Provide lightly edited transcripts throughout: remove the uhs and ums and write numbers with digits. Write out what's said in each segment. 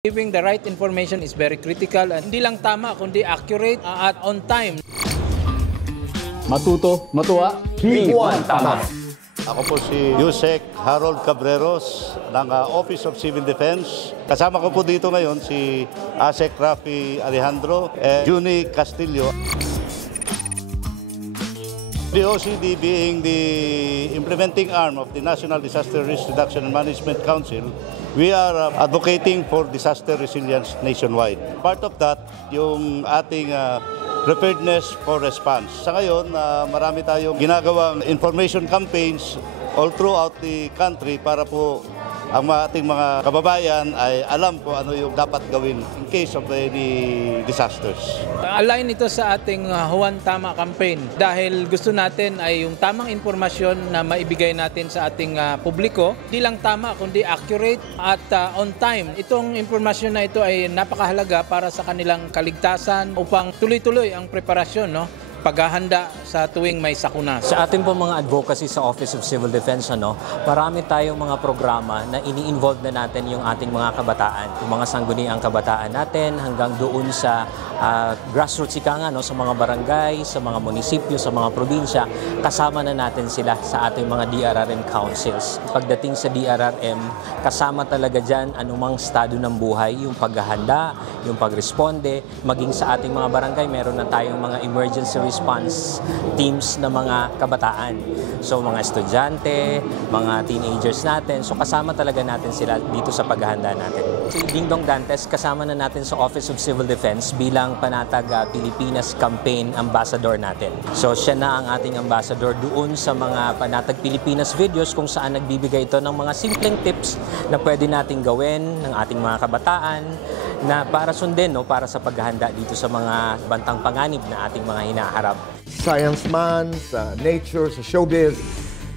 Giving the right information is very critical and hindi lang tama kundi accurate at on time. Matuto, matuwa, B1 tama. Ako po si Yusek Harold Cabreros ng Office of Civil Defense. Kasama ko po dito ngayon si Asek Rafi Alejandro and Juni Castillo. The OCD being the implementing arm of the National Disaster Risk Reduction and Management Council, we are advocating for disaster resilience nationwide. Part of that, yung ating preparedness for response. Sa ngayon, marami tayong ginagawang information campaigns all throughout the country para po ang ating mga kababayan ay alam po ano yung dapat gawin in case of any disasters. Align ito sa ating Juan Tama campaign dahil gusto natin ay yung tamang impormasyon na maibigay natin sa ating publiko. Hindi lang tama kundi accurate at on time. Itong impormasyon na ito ay napakahalaga para sa kanilang kaligtasan upang tuloy-tuloy ang preparasyon, no? Paghahanda sa tuwing may sakuna. Sa ating po mga advocacy sa Office of Civil Defense, marami tayong mga programa na ini-involve na natin yung ating mga kabataan. Yung mga sangguniang kabataan natin hanggang doon sa grassroots ika nga, sa mga barangay, sa mga munisipyo, sa mga probinsya, kasama na natin sila sa ating mga DRRM councils. Pagdating sa DRRM, kasama talaga dyan anumang estado ng buhay, yung paghahanda, yung pagresponde, maging sa ating mga barangay, meron na tayong mga emergency response teams na mga kabataan. So mga estudyante, mga teenagers natin. So kasama talaga natin sila dito sa paghahanda natin. Si Dingdong Dantes, kasama na natin sa Office of Civil Defense bilang Panatag Pilipinas Campaign Ambassador natin. So siya na ang ating ambassador doon sa mga Panatag Pilipinas videos kung saan nagbibigay ito ng mga simpleng tips na pwede nating gawin ng ating mga kabataan na para sundin, para sa paghahanda dito sa mga bantang panganib na ating mga hinaharap. Science man, sa nature, sa showbiz,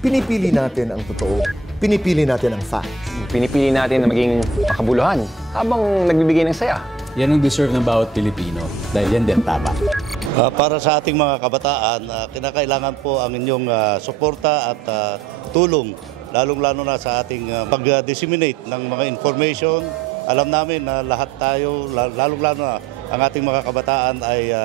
pinipili natin ang totoo. Pinipili natin ang facts. Pinipili natin na maging makabuluhan habang nagbibigay ng saya. Yan ang deserve ng bawat Pilipino dahil yan din tama. Para sa ating mga kabataan, kinakailangan po ang inyong suporta at tulong, lalong-lalo na sa ating pag-disseminate ng mga information. Alam namin na lahat tayo, lalong-lalo na ang ating mga kabataan ay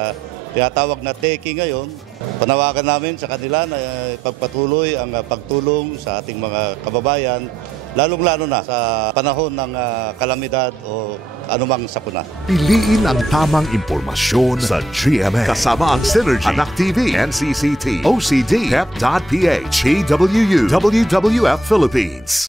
tinatawag na techie ngayon. Panawagan namin sa kanila na ipagpatuloy ang pagtulong sa ating mga kababayan, lalong-lalo na sa panahon ng kalamidad o anumang sakuna. Piliin ang tamang impormasyon sa GMA. Kasama ang Synergy, Anak TV, NCCT, OCD, HEP.PH, EWU, WWF Philippines.